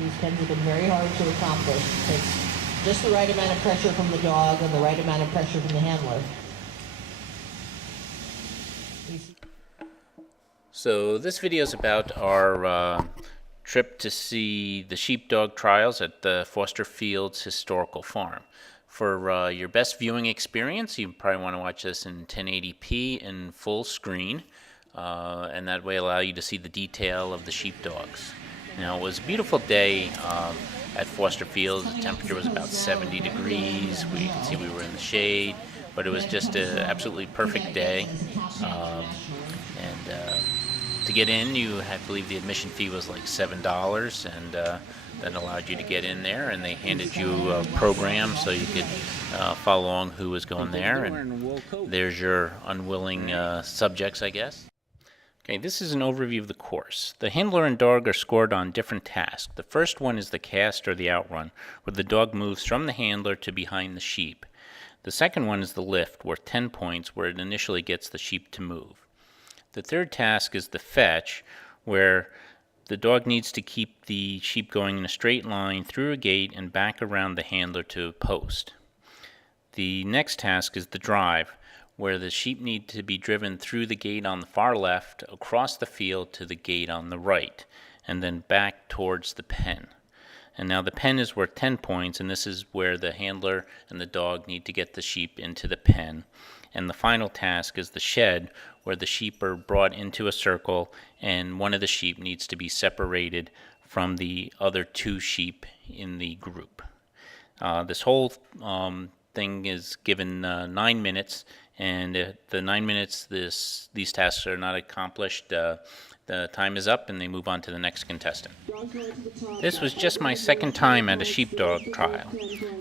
These pens have been very hard to accomplish. It takes just the right amount of pressure from the dog and the right amount of pressure from the handler. So this video is about our trip to see the sheepdog trials at the Fosterfields Historical Farm. For your best viewing experience, you probably want to watch this in 1080p in full screen, and that way allow you to see the detail of the sheepdogs. Now, it was a beautiful day at Fosterfields. The temperature was about 70 degrees. We could see we were in the shade, but it was just an absolutely perfect day. To get in, I believe the admission fee was like $7, and that allowed you to get in there, and they handed you a program so you could follow along who was going there, and there's your unwilling subjects, I guess. Okay, this is an overview of the course. The handler and dog are scored on different tasks. The first one is the cast or the outrun, where the dog moves from the handler to behind the sheep. The second one is the lift, worth 10 points, where it initially gets the sheep to move. The third task is the fetch, where the dog needs to keep the sheep going in a straight line through a gate and back around the handler to a post. The next task is the drive, where the sheep need to be driven through the gate on the far left, across the field to the gate on the right, and then back towards the pen. And now the pen is worth 10 points, and this is where the handler and the dog need to get the sheep into the pen. And the final task is the shed, where the sheep are brought into a circle and one of the sheep needs to be separated from the other two sheep in the group. This whole thing is given 9 minutes, and at the 9 minutes these tasks are not accomplished, the time is up and they move on to the next contestant. This was just my second time at a sheepdog trial.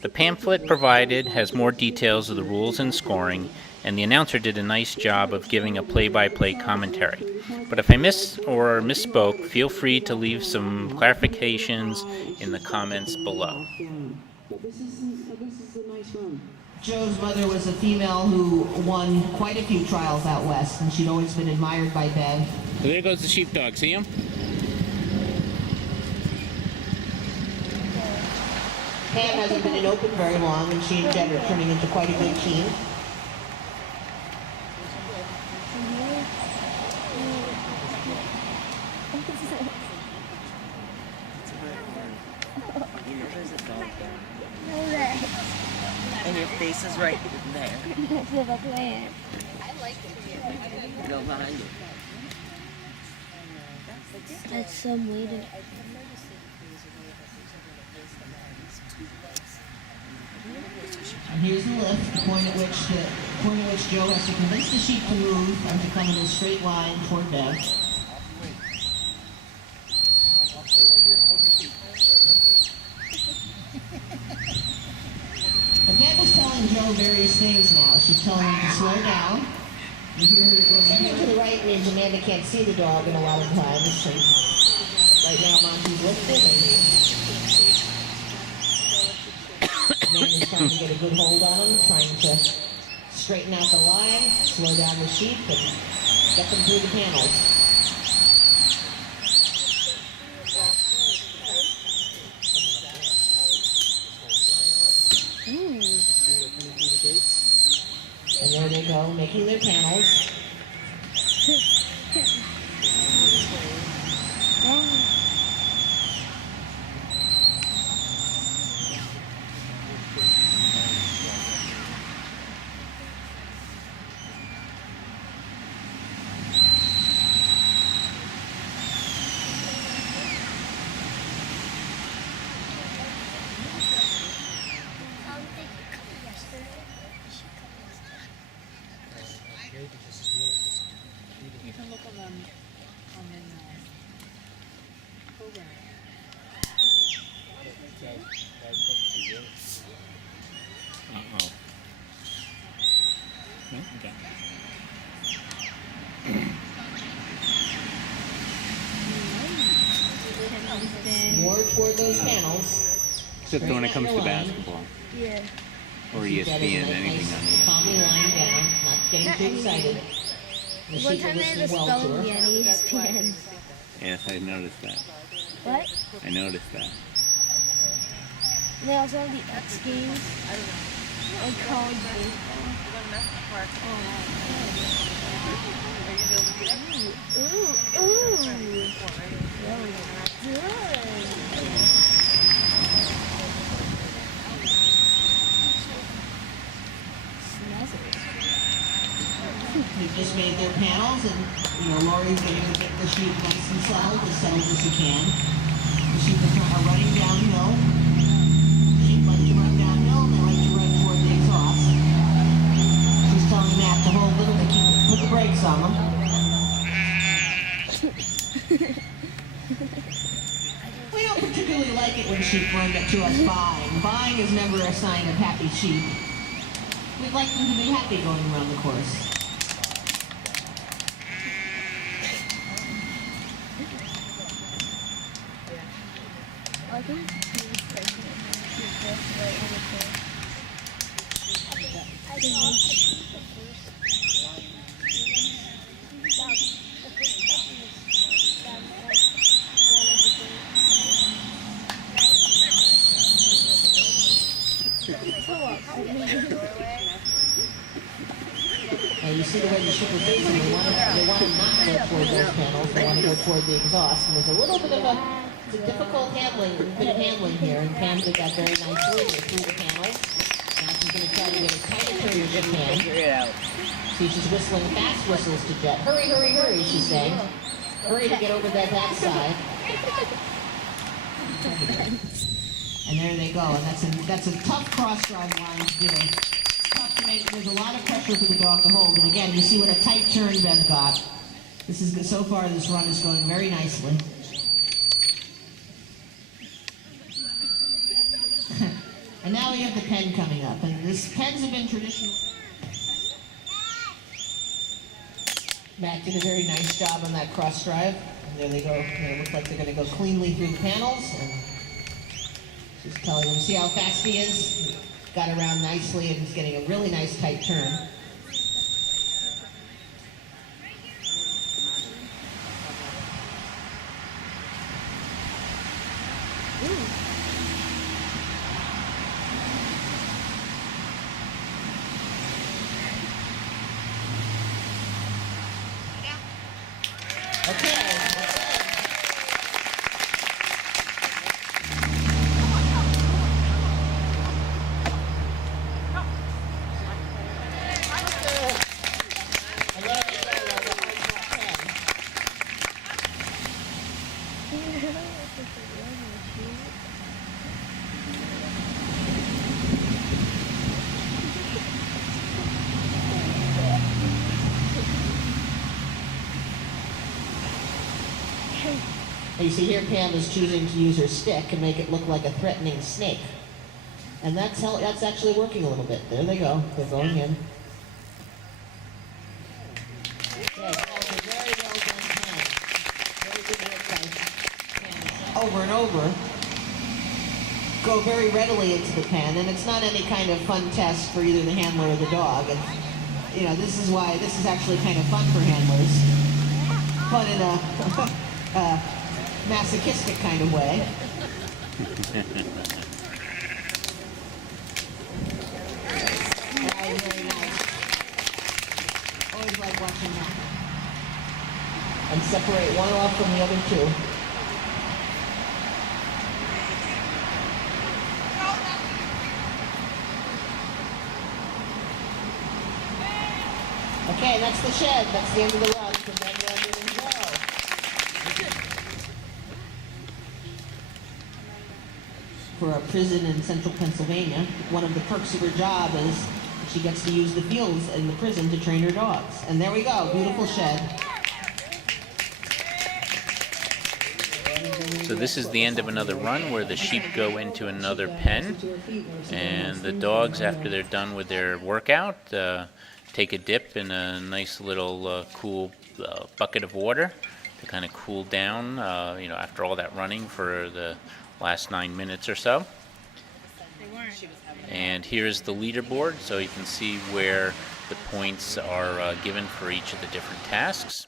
The pamphlet provided has more details of the rules and scoring, and the announcer did a nice job of giving a play-by-play commentary. But if I misspoke, feel free to leave some clarifications in the comments below. Joe's mother was a female who won quite a few trials out west, and she'd always been admired by Bev. So there goes the sheepdog. See him? Pam hasn't been in open very long, and she and Jen are turning into quite a good team. And your face is right there. I like it. You don't mind it. That's some way to... And here's the lift, the point at which Joe has to convince the sheep to move and to come in a straight line toward Bev. And Bev was telling Joe various things now. She's telling him to slow down. Sitting to the right means Amanda can't see the dog in a lot of times. So right now Monty's lifted and Amanda's trying to get a good hold on him, trying to straighten out the line, slow down the sheep, and get them through the panels. And there they go, making their panels. You can look on them on the program. Uh-oh. Okay. More toward those panels. Except when it comes to basketball. Yeah. Or ESPN, anything on ESPN. Calmly lying down, not getting too excited. The One sheep are time I had a listening well to spelling her. bee on ESPN. Yes, I noticed that. What? I noticed that. They also have the X Games. Like college baseball. Ooh, really good. They've just made their panels, and Lori's going to get the sheep nice and settled, as settled as you can. The sheep are running downhill. Sheep like to run downhill, and they like to run toward the exhaust. She's telling Matt to hold them and put the brakes on them. We don't particularly like it when sheep run to us buying. Buying is never a sign of happy sheep. We'd like them to be happy going around the course. I think he's pregnant. He's just right in the face. I think Now you see the way the sheep are facing. They want to not go toward those panels. They want to go toward the exhaust. And there's a little bit of a difficult bit of handling here. And Pam did that very nicely. They threw the panels. Now she's going to try to get as tight a turn as she can. Figure it out. See, she's whistling fast whistles to Jet. Hurry, hurry, hurry, she's saying. Hurry to get over that backside. And there they go. And that's a tough cross-drive line to do. It's tough to make. There's a lot of pressure for the dog to hold. And again, you see what a tight turn Bev got. So far, this run is going very nicely. And now we have the pen coming up. And this pens have been traditional. Matt did a very nice job on that cross drive. And there they go. It looks like they're going to go cleanly through the panels. And she's telling them, see how fast he is? Got around nicely and he's getting a really nice tight turn. Okay. You see here Pam is choosing to use her stick and make it look like a threatening snake. And that's actually working a little bit. There they go. They're going in. Yes, that was a very well done Pam. Very good work by Pam. Over and over. Go very readily into the pen, and it's not any kind of fun test for either the handler or the dog. And this is why this is actually kind of fun for handlers. Fun in a masochistic kind of way. Very nice. Always like watching that. And separate one off from the other two. Okay, that's the shed. That's the end of the run. So then you're under the go. For a prison in central Pennsylvania, one of the perks of her job is she gets to use the fields in the prison to train her dogs. And there we go, beautiful shed. So this is the end of another run where the sheep go into another pen, and the dogs, after they're done with their workout, take a dip in a nice little cool bucket of water to kind of cool down, after all that running for the last 9 minutes or so. And here's the leaderboard, so you can see where the points are given for each of the different tasks.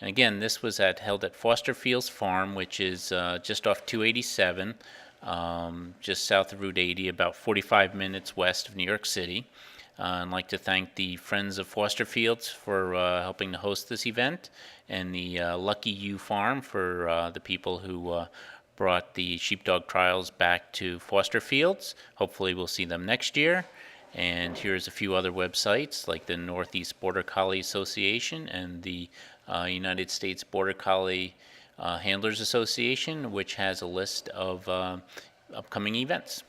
And again, this was held at Fosterfields Farm, which is just off 287, just south of Route 80, about 45 minutes west of New York City. I'd like to thank the Friends of Fosterfields for helping to host this event, and the Lucky You Farm for the people who brought the sheepdog trials back to Fosterfields. Hopefully we'll see them next year. And here's a few other websites like the Northeast Border Collie Association and the United States Border Collie Handlers Association, which has a list of upcoming events.